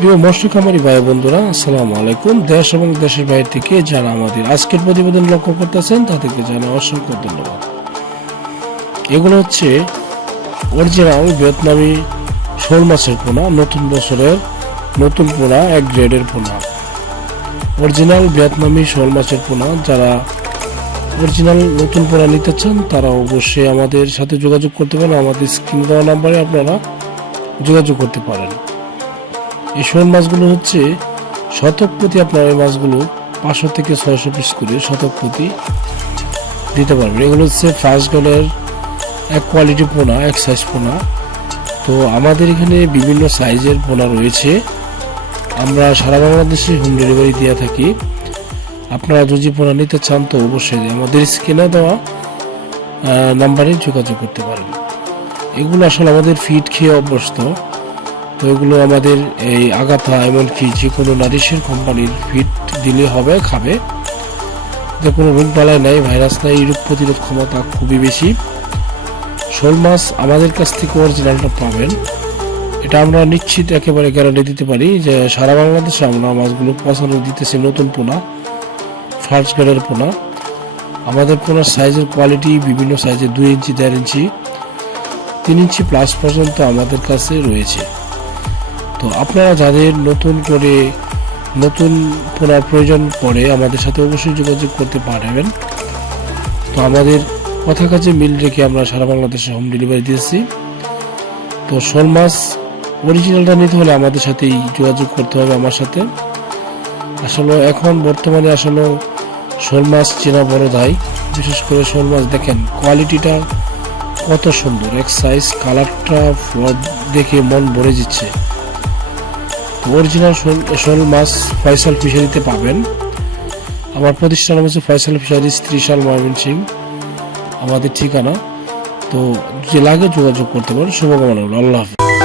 প্রিয় মৎস্য খামারি ভাই বন্ধুরা, আসসালামু আলাইকুম। দেশ এবং দেশের বাইরে থেকে যারা আমাদের আজকের প্রতিবেদন লক্ষ্য করতেছেন, তাদেরকে জানা অসংখ্য ধন্যবাদ। এগুলো হচ্ছে অরিজিনাল ভিয়েতনামি শোল মাছের পোনা, নতুন বছরের নতুন পোনা, এক গ্রেডের পোনা। অরিজিনাল ভিয়েতনামি শোল মাছের পোনা, যারা অরিজিনাল নতুন পোনা নিতে চান, তারা অবশ্যই আমাদের সাথে যোগাযোগ করতে পারেন। আমাদের স্ক্রিন দেওয়া নাম্বারে আপনারা যোগাযোগ করতে পারেন। এই শোল মাছগুলো হচ্ছে শতক প্রতি আপনার এই মাছগুলো পাঁচশো থেকে ছয়শো পিস করে শতক প্রতি দিতে পারবেন। এগুলো হচ্ছে ফার্স্ট গলের এক কোয়ালিটি পোনা, এক সাইজ পোনা। তো আমাদের এখানে বিভিন্ন সাইজের পোনা রয়েছে। আমরা সারা বাংলাদেশে হোম ডেলিভারি দিয়ে থাকি। আপনারা যদি পোনা নিতে চান, তো অবশ্যই আমাদের স্ক্রিনে দেওয়া নাম্বারে যোগাযোগ করতে পারেন। এগুলো আসলে আমাদের ফিট খেয়ে অভ্যস্ত। তো এগুলো আমাদের এই আগাথা এমনকি যে কোনো নারিশের কোম্পানির ফিট দিলে হবে, খাবে। যে কোনো রোগ বালাই নাই, ভাইরাস নাই এই রোগ প্রতিরোধ ক্ষমতা খুবই বেশি। শোল মাছ আমাদের কাছ থেকে অরিজিনালটা পাবেন। এটা আমরা নিশ্চিত একেবারে গ্যারান্টি দিতে পারি যে সারা বাংলাদেশে আমরা মাছগুলো পছন্দ দিতেছি নতুন পোনা ফার্স্ট গ্রেডের পোনা। আমাদের পোনার সাইজের কোয়ালিটি বিভিন্ন সাইজের দুই ইঞ্চি দেড় ইঞ্চি তিন ইঞ্চি প্লাস পর্যন্ত আমাদের কাছে রয়েছে। তো আপনারা যাদের নতুন করে নতুন পোনার প্রয়োজন পড়ে, আমাদের সাথে অবশ্যই যোগাযোগ করতে পারবেন। তো আমাদের কথা কাছে মিল রেখে আমরা সারা বাংলাদেশে হোম ডেলিভারি দিয়েছি। তো শোল মাছ অরিজিনালটা নিতে হলে আমাদের সাথেই যোগাযোগ করতে হবে আমার সাথে। আসলে এখন বর্তমানে আসলে শোল মাছ চেনা বড় দায় বিশেষ করে শোল মাছ দেখেন কোয়ালিটিটা কত সুন্দর। এক সাইজ কালারটা দেখে মন ভরে যাচ্ছে। অরিজিনাল শোল মাছ ফয়সাল ফিশারিতে পাবেন। আমার প্রতিষ্ঠান হচ্ছে ফয়সাল ফিশারি ত্রিশাল ময়মনসিং আমাদের ঠিকানা। তো যে লাগে যোগাযোগ করতে পারেন। শুভকামনা আল্লাহ হাফেজ।